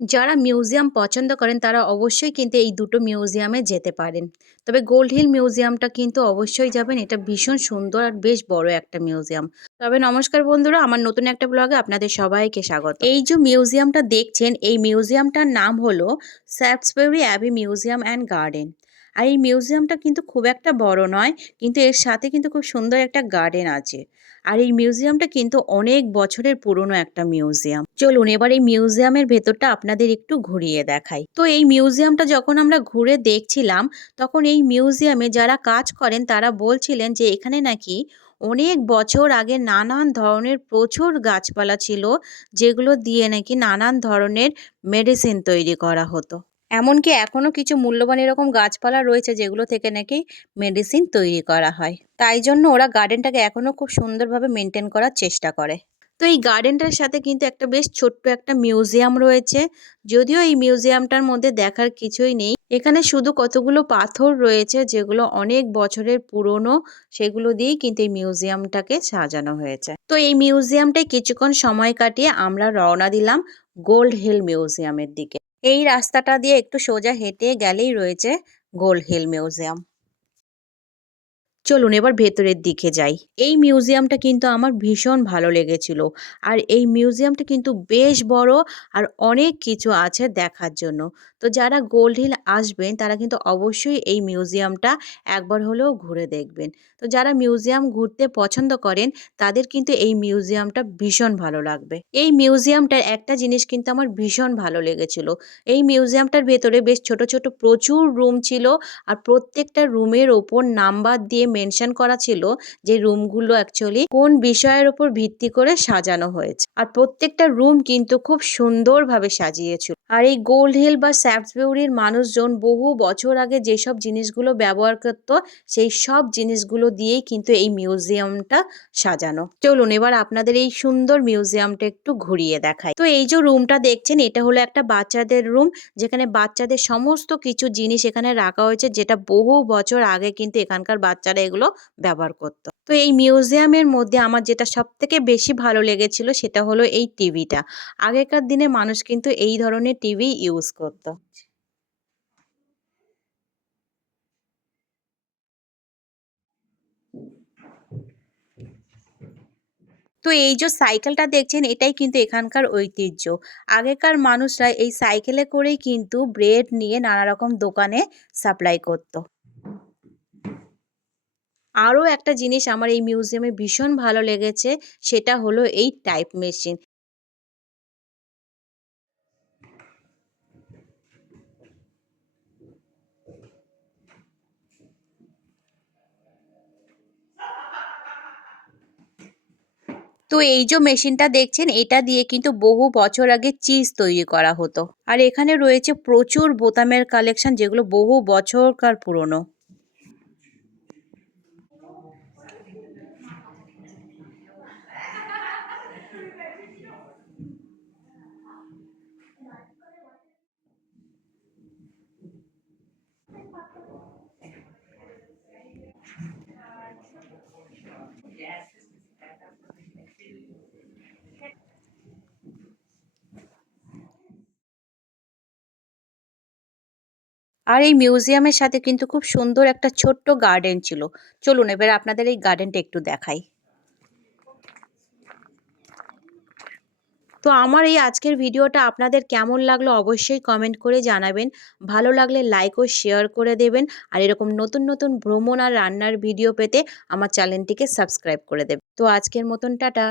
যারা মিউজিয়াম পছন্দ করেন তারা অবশ্যই কিন্তু এই দুটো মিউজিয়ামে যেতে পারেন। তবে গোল্ড হিল মিউজিয়ামটা কিন্তু অবশ্যই যাবেন। এটা ভীষণ সুন্দর আর বেশ বড় একটা মিউজিয়াম। তবে নমস্কার বন্ধুরা, আমার নতুন একটা ব্লগে আপনাদের সবাইকে স্বাগত। এই যে মিউজিয়ামটা দেখছেন, এই মিউজিয়ামটার নাম হলো স্যাপসবেরি অ্যাবি মিউজিয়াম অ্যান্ড গার্ডেন। আর এই মিউজিয়ামটা কিন্তু খুব একটা বড় নয়, কিন্তু এর সাথে কিন্তু খুব সুন্দর একটা গার্ডেন আছে। আর এই মিউজিয়ামটা কিন্তু অনেক বছরের পুরনো একটা মিউজিয়াম। চলুন এবার এই মিউজিয়ামের ভেতরটা আপনাদের একটু ঘুরিয়ে দেখাই। তো এই মিউজিয়ামটা যখন আমরা ঘুরে দেখছিলাম, তখন এই মিউজিয়ামে যারা কাজ করেন তারা বলছিলেন যে এখানে নাকি অনেক বছর আগে নানান ধরনের প্রচুর গাছপালা ছিল, যেগুলো দিয়ে নাকি নানান ধরনের মেডিসিন তৈরি করা হতো। এমনকি এখনো কিছু মূল্যবান এরকম গাছপালা রয়েছে যেগুলো থেকে নাকি মেডিসিন তৈরি করা হয়। তাই জন্য ওরা গার্ডেনটাকে এখনো খুব সুন্দরভাবে মেনটেন করার চেষ্টা করে। তো এই গার্ডেনটার সাথে কিন্তু একটা বেশ ছোট্ট একটা মিউজিয়াম রয়েছে। যদিও এই মিউজিয়ামটার মধ্যে দেখার কিছুই নেই। এখানে শুধু কতগুলো পাথর রয়েছে যেগুলো অনেক বছরের পুরনো, সেগুলো দিয়েই কিন্তু এই মিউজিয়ামটাকে সাজানো হয়েছে। তো এই মিউজিয়ামটায় কিছুক্ষণ সময় কাটিয়ে আমরা রওনা দিলাম গোল্ড হিল মিউজিয়ামের দিকে। এই রাস্তাটা দিয়ে একটু সোজা হেঁটে গেলেই রয়েছে গোল্ড হিল মিউজিয়াম। চলুন এবার ভেতরের দিকে যাই। এই মিউজিয়ামটা কিন্তু আমার ভীষণ ভালো লেগেছিল। আর এই মিউজিয়ামটা কিন্তু বেশ বড়, আর অনেক কিছু আছে দেখার জন্য। তো যারা গোল্ড হিল আসবেন তারা কিন্তু অবশ্যই এই মিউজিয়ামটা একবার হলেও ঘুরে দেখবেন। তো যারা মিউজিয়াম ঘুরতে পছন্দ করেন তাদের কিন্তু এই মিউজিয়ামটা ভীষণ ভালো লাগবে। এই মিউজিয়ামটার একটা জিনিস কিন্তু আমার ভীষণ ভালো লেগেছিল। এই মিউজিয়ামটার ভেতরে বেশ ছোট, ছোট প্রচুর রুম ছিল। আর প্রত্যেকটা রুমের ওপর নাম্বার দিয়ে মেনশন করা ছিল যে রুমগুলো অ্যাকচুয়ালি কোন বিষয়ের উপর ভিত্তি করে সাজানো হয়েছে। আর প্রত্যেকটা রুম কিন্তু খুব সুন্দরভাবে সাজিয়েছিল। আর এই গোল্ড হিল বা স্যাপসবেরির মানুষজন বহু বছর আগে যেসব জিনিসগুলো ব্যবহার করত, সেই সব জিনিসগুলো দিয়েই কিন্তু এই মিউজিয়ামটা সাজানো। চলুন এবার আপনাদের এই সুন্দর মিউজিয়ামটা একটু ঘুরিয়ে দেখাই। তো এই যে রুমটা দেখছেন, এটা হলো একটা বাচ্চাদের রুম, যেখানে বাচ্চাদের সমস্ত কিছু জিনিস এখানে রাখা হয়েছে, যেটা বহু বছর আগে কিন্তু এখানকার বাচ্চারা এগুলো ব্যবহার করত। তো এই মিউজিয়ামের মধ্যে আমার যেটা সবথেকে বেশি ভালো লেগেছিল সেটা হলো এই টিভিটা। আগেকার দিনে মানুষ কিন্তু এই ধরনের টিভি ইউজ করত। তো এই যে সাইকেলটা দেখছেন, এটাই কিন্তু এখানকার ঐতিহ্য। আগেকার মানুষরা এই সাইকেলে করেই কিন্তু ব্রেড নিয়ে নানা রকম দোকানে সাপ্লাই করত। আরও একটা জিনিস আমার এই মিউজিয়ামে ভীষণ ভালো লেগেছে, সেটা হলো এই টাইপ মেশিন। তো এই যে মেশিনটা দেখছেন, এটা দিয়ে কিন্তু বহু বছর আগে চিজ তৈরি করা হতো। আর এখানে রয়েছে প্রচুর বোতামের কালেকশন, যেগুলো বহু বছরকার পুরনো। আর এই মিউজিয়ামের সাথে কিন্তু খুব সুন্দর একটা ছোট্ট গার্ডেন ছিল। চলুন এবার আপনাদের এই গার্ডেনটা একটু দেখাই। তো আমার এই আজকের ভিডিওটা আপনাদের কেমন লাগলো অবশ্যই কমেন্ট করে জানাবেন। ভালো লাগলে লাইক ও শেয়ার করে দেবেন। আর এরকম নতুন নতুন ভ্রমণ আর রান্নার ভিডিও পেতে আমার চ্যানেলটিকে সাবস্ক্রাইব করে দেবেন। তো আজকের মতন টাটা।